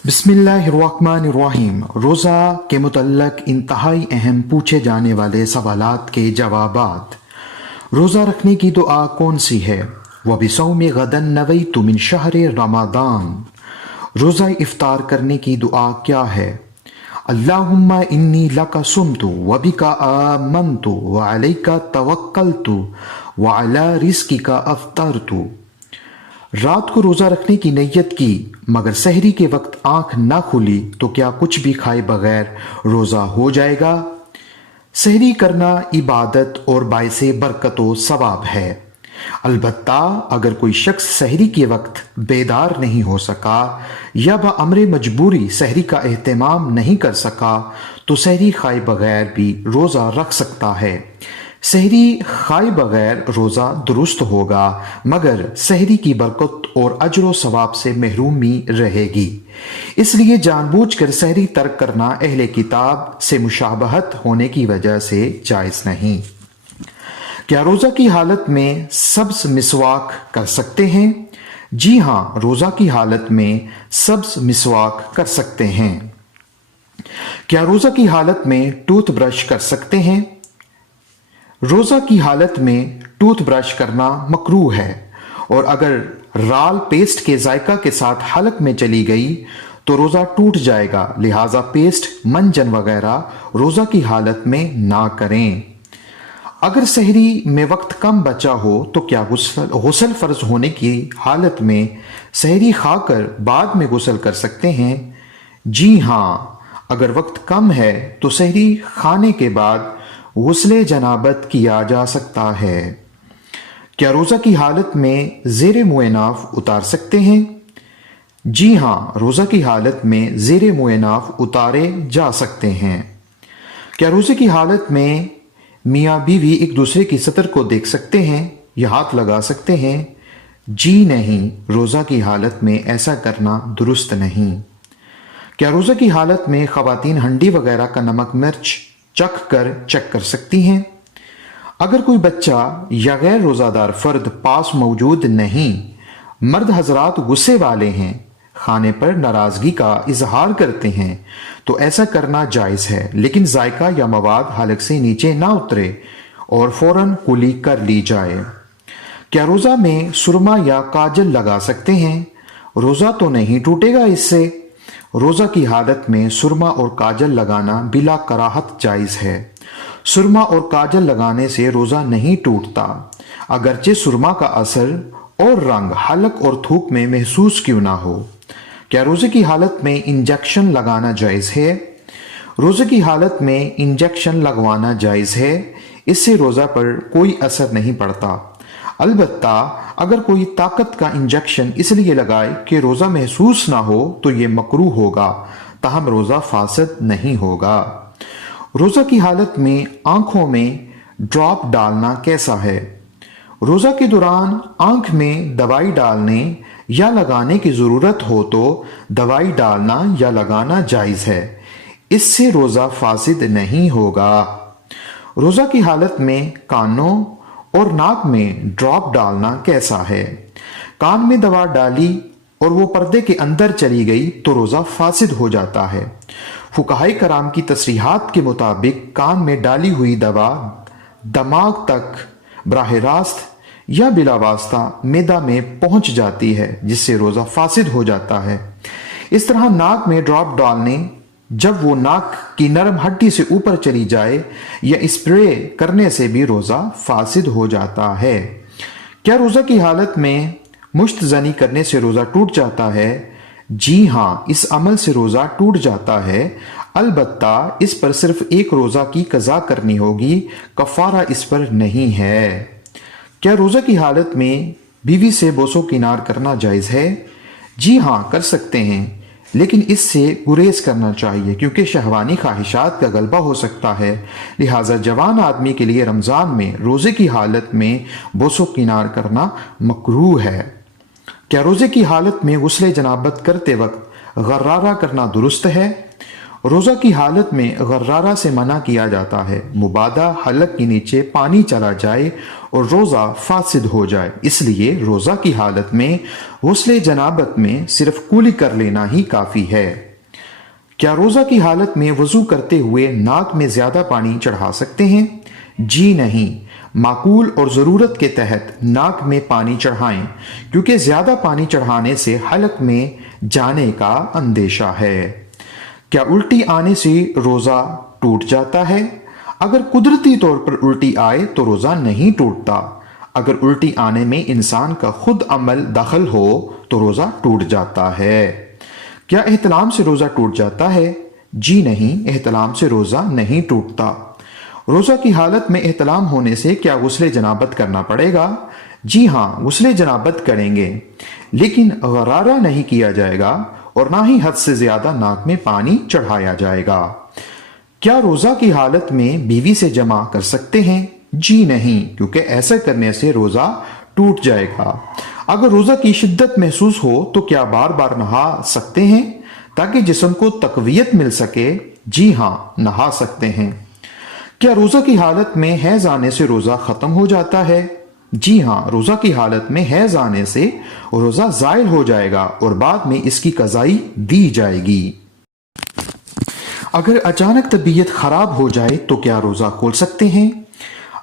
बिस्मिल्लाहिर्रहमानिर्रहीम। रोज़ा के मुतल्लक इंतहाई अहम पूछे जाने वाले सवालात के जवाबात। रोज़ा रखने की दुआ कौन सी है? वबिसौम गदन नवैतु मिन शहर रमदान। रोज़ा इफ्तार करने की दुआ क्या है? अल्लाहुम्मा इन्नी लका सुमतु व बिका आमनतु व अलैका तवक्कलतु व अला रिज़्किका अफ्तरतु। रात को रोज़ा रखने की नीयत की मगर सहरी के वक्त आंख ना खुली तो क्या कुछ भी खाए बगैर रोज़ा हो जाएगा? सहरी करना इबादत और बाइसे बरकत व सवाब है। अलबत्ता अगर कोई शख्स सहरी के वक्त बेदार नहीं हो सका या बअमरे मजबूरी सहरी का एहतमाम नहीं कर सका तो सहरी खाए बगैर भी रोज़ा रख सकता है। सहरी खाए बगैर रोज़ा दुरुस्त होगा मगर सहरी की बरकत और अजर सवाब से महरूमी रहेगी। इसलिए जानबूझकर सहरी तर्क करना अहले किताब से मुशाबहत होने की वजह से जायज़ नहीं। क्या रोज़ा की हालत में सब्ज़ मिसवाक कर सकते हैं? जी हाँ, रोज़ा की हालत में सब्ज़ मिसवाक कर सकते हैं। क्या रोज़ा की हालत में टूथ ब्रश कर सकते हैं? रोज़ा की हालत में टूथ ब्रश करना मकरूह है और अगर राल पेस्ट के जायका के साथ हलक में चली गई तो रोज़ा टूट जाएगा। लिहाजा पेस्ट, मंजन वगैरह रोज़ा की हालत में ना करें। अगर सहरी में वक्त कम बचा हो तो क्या गुस्ल फ़र्ज होने की हालत में सहरी खाकर बाद में गुस्ल कर सकते हैं? जी हाँ, अगर वक्त कम है तो सहरी खाने के बाद गुस्ले जनाबत किया जा सकता है। क्या रोज़ा की हालत में ज़ेरे मुएनाफ उतार सकते हैं? जी हाँ, रोज़ा की हालत में ज़ेरे मुएनाफ उतारे जा सकते हैं। क्या रोज़े की हालत में मियाँ बीवी एक दूसरे की सतर को देख सकते हैं या हाथ लगा सकते हैं? जी नहीं, रोज़ा की हालत में ऐसा करना दुरुस्त नहीं। क्या रोज़ा की हालत में ख़वातीन हंडी वगैरह का नमक मिर्च चेक कर सकती हैं? अगर कोई बच्चा या गैर रोज़ादार फ़र्द पास मौजूद नहीं, मर्द हजरात गुस्से वाले हैं, खाने पर नाराज़गी का इजहार करते हैं तो ऐसा करना जायज़ है, लेकिन जायका या मवाद हलक से नीचे ना उतरे और फ़ौरन कुली कर ली जाए। क्या रोज़ा में सुरमा या काजल लगा सकते हैं? रोज़ा तो नहीं टूटेगा इससे। रोज़ा की हालत में सुरमा और काजल लगाना बिला कराहत जायज़ है। सुरमा और काजल लगाने से रोज़ा नहीं टूटता, अगरचे सुरमा का असर और रंग हलक और थूक में महसूस क्यों ना हो। क्या रोज़े की हालत में इंजेक्शन लगाना जायज़ है? रोज़े की हालत में इंजेक्शन लगवाना जायज़ है, इससे रोज़ा पर कोई असर नहीं पड़ता। अलबत्ता अगर कोई ताकत का इंजेक्शन इसलिए लगाए कि रोज़ा महसूस ना हो तो ये मकरूह होगा, ताहम रोज़ा फासद नहीं होगा। रोज़ा की हालत में आंखों में ड्रॉप डालना कैसा है? रोज़ा के दौरान आंख में दवाई डालने या लगाने की ज़रूरत हो तो दवाई डालना या लगाना जायज़ है, इससे रोज़ा फासिद नहीं होगा। रोज़ा की हालत में कानों और नाक में ड्रॉप डालना कैसा है? कान में दवा डाली और वो पर्दे के अंदर चली गई तो रोज़ा फासिद हो जाता है। फुकाहाए कराम की तसरीहात के मुताबिक कान में डाली हुई दवा दिमाग तक बराह रास्त या बिला वास्ता मैदा में पहुंच जाती है, जिससे रोज़ा फासिद हो जाता है। इस तरह नाक में ड्रॉप डालने जब वो नाक की नरम हड्डी से ऊपर चली जाए या स्प्रे करने से भी रोज़ा फासिद हो जाता है। क्या रोज़ा की हालत में मुश्तज़नी करने से रोज़ा टूट जाता है? जी हाँ, इस अमल से रोज़ा टूट जाता है। अलबत्ता इस पर सिर्फ एक रोज़ा की कज़ा करनी होगी, कफ़ारा इस पर नहीं है। क्या रोज़ा की हालत में बीवी से बोसो किनार करना जायज़ है? जी हाँ, कर सकते हैं, लेकिन इससे गुरेज करना चाहिए क्योंकि शहवानी ख्वाहिशात का गलबा हो सकता है। लिहाजा जवान आदमी के लिए रमज़ान में रोज़े की हालत में बोसो किनार करना मकरूह है। क्या रोज़े की हालत में गुस्ले जनाबत करते वक्त गर्रारा करना दुरुस्त है? روزہ کی حالت میں غرارہ سے منع کیا جاتا ہے، مبادا حلق کے نیچے پانی چلا جائے اور روزہ فاسد ہو جائے، اس لیے روزہ کی حالت میں غسل جنابت میں صرف کولی کر لینا ہی کافی ہے۔ کیا روزہ کی حالت میں وضو کرتے ہوئے ناک میں زیادہ پانی چڑھا سکتے ہیں؟ جی نہیں، معقول اور ضرورت کے تحت ناک میں پانی چڑھائیں، کیونکہ زیادہ پانی چڑھانے سے حلق میں جانے کا اندیشہ ہے۔ کیا الٹی آنے سے روزہ ٹوٹ جاتا ہے؟ اگر قدرتی طور پر الٹی آئے تو روزہ نہیں ٹوٹتا۔ اگر الٹی آنے میں انسان کا خود عمل دخل ہو تو روزہ ٹوٹ جاتا ہے۔ کیا احتلام سے روزہ ٹوٹ جاتا ہے؟ جی نہیں، احتلام سے روزہ نہیں ٹوٹتا۔ روزہ کی حالت میں احتلام ہونے سے کیا غسل جنابت کرنا پڑے گا؟ جی ہاں، غسل جنابت کریں گے، لیکن غرارہ نہیں کیا جائے گا اور نہ ہی حد سے زیادہ ناک میں پانی چڑھایا جائے گا۔ کیا روزہ کی حالت میں بیوی سے جمع کر سکتے ہیں؟ جی نہیں، کیونکہ ایسا کرنے سے روزہ ٹوٹ جائے گا۔ اگر روزہ کی شدت محسوس ہو تو کیا بار بار نہا سکتے ہیں تاکہ جسم کو تقویت مل سکے؟ جی ہاں، نہا سکتے ہیں۔ کیا روزہ کی حالت میں حیض آنے سے روزہ ختم ہو جاتا ہے؟ جی ہاں، روزہ کی حالت میں حیض آنے سے روزہ زائل ہو جائے گا اور بعد میں اس کی قضائی دی جائے گی۔ اگر اچانک طبیعت خراب ہو جائے تو کیا روزہ کھول سکتے ہیں؟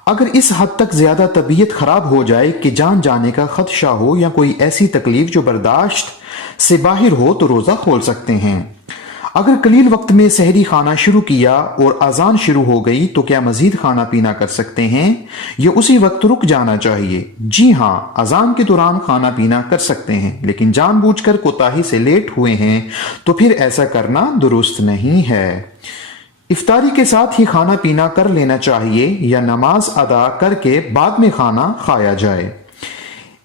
اگر اس حد تک زیادہ طبیعت خراب ہو جائے کہ جان جانے کا خدشہ ہو یا کوئی ایسی تکلیف جو برداشت سے باہر ہو تو روزہ کھول سکتے ہیں۔ اگر قلیل وقت میں سحری کھانا شروع کیا اور اذان شروع ہو گئی تو کیا مزید کھانا پینا کر سکتے ہیں یا اسی وقت رک جانا چاہیے؟ جی ہاں، اذان کے دوران کھانا پینا کر سکتے ہیں، لیکن جان بوجھ کر کوتاہی سے لیٹ ہوئے ہیں تو پھر ایسا کرنا درست نہیں ہے۔ افطاری کے ساتھ ہی کھانا پینا کر لینا چاہیے یا نماز ادا کر کے بعد میں کھانا کھایا جائے۔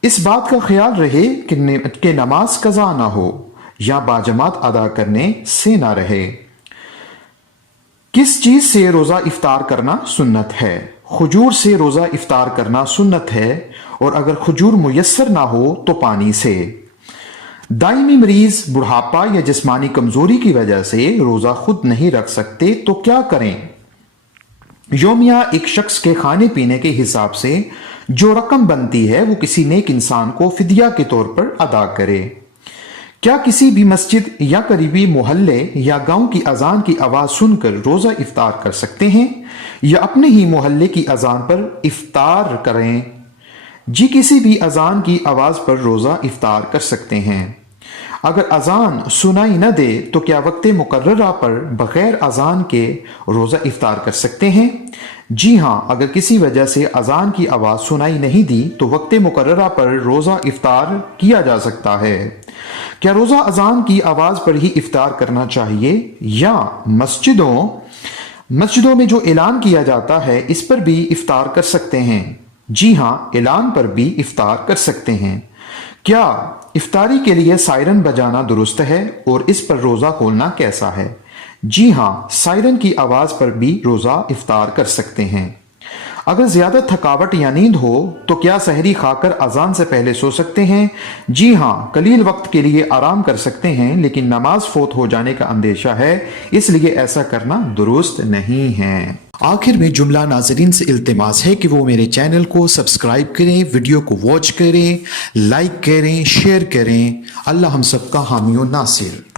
اس بات کا خیال رہے کہ نماز قضا نہ ہو یا باجماعت ادا کرنے سے نہ رہے۔ کس چیز سے روزہ افطار کرنا سنت ہے؟ کھجور سے روزہ افطار کرنا سنت ہے، اور اگر کھجور میسر نہ ہو تو پانی سے۔ دائمی مریض بڑھاپا یا جسمانی کمزوری کی وجہ سے روزہ خود نہیں رکھ سکتے تو کیا کریں؟ یومیہ ایک شخص کے کھانے پینے کے حساب سے جو رقم بنتی ہے وہ کسی نیک انسان کو فدیہ کے طور پر ادا کرے۔ کیا کسی بھی مسجد یا قریبی محلے یا گاؤں کی اذان کی آواز سن کر روزہ افطار کر سکتے ہیں یا اپنے ہی محلے کی اذان پر افطار کریں؟ جی، کسی بھی اذان کی آواز پر روزہ افطار کر سکتے ہیں۔ اگر اذان سنائی نہ دے تو کیا وقت مقررہ پر بغیر اذان کے روزہ افطار کر سکتے ہیں؟ جی ہاں، اگر کسی وجہ سے اذان کی آواز سنائی نہیں دی تو وقت مقررہ پر روزہ افطار کیا جا سکتا ہے۔ کیا روزہ اذان کی آواز پر ہی افطار کرنا چاہیے یا مسجدوں میں جو اعلان کیا جاتا ہے اس پر بھی افطار کر سکتے ہیں؟ جی ہاں، اعلان پر بھی افطار کر سکتے ہیں۔ کیا افطاری کے لیے سائرن بجانا درست ہے اور اس پر روزہ کھولنا کیسا ہے؟ جی ہاں، سائرن کی آواز پر بھی روزہ افطار کر سکتے ہیں۔ اگر زیادہ تھکاوٹ یا نیند ہو تو کیا سحری کھا کر اذان سے پہلے سو سکتے ہیں؟ جی ہاں، قلیل وقت کے لیے آرام کر سکتے ہیں، لیکن نماز فوت ہو جانے کا اندیشہ ہے، اس لیے ایسا کرنا درست نہیں ہے۔ آخر میں جملہ ناظرین سے التماس ہے کہ وہ میرے چینل کو سبسکرائب کریں، ویڈیو کو واچ کریں، لائک کریں، شیئر کریں۔ اللہ ہم سب کا حامی و ناصر۔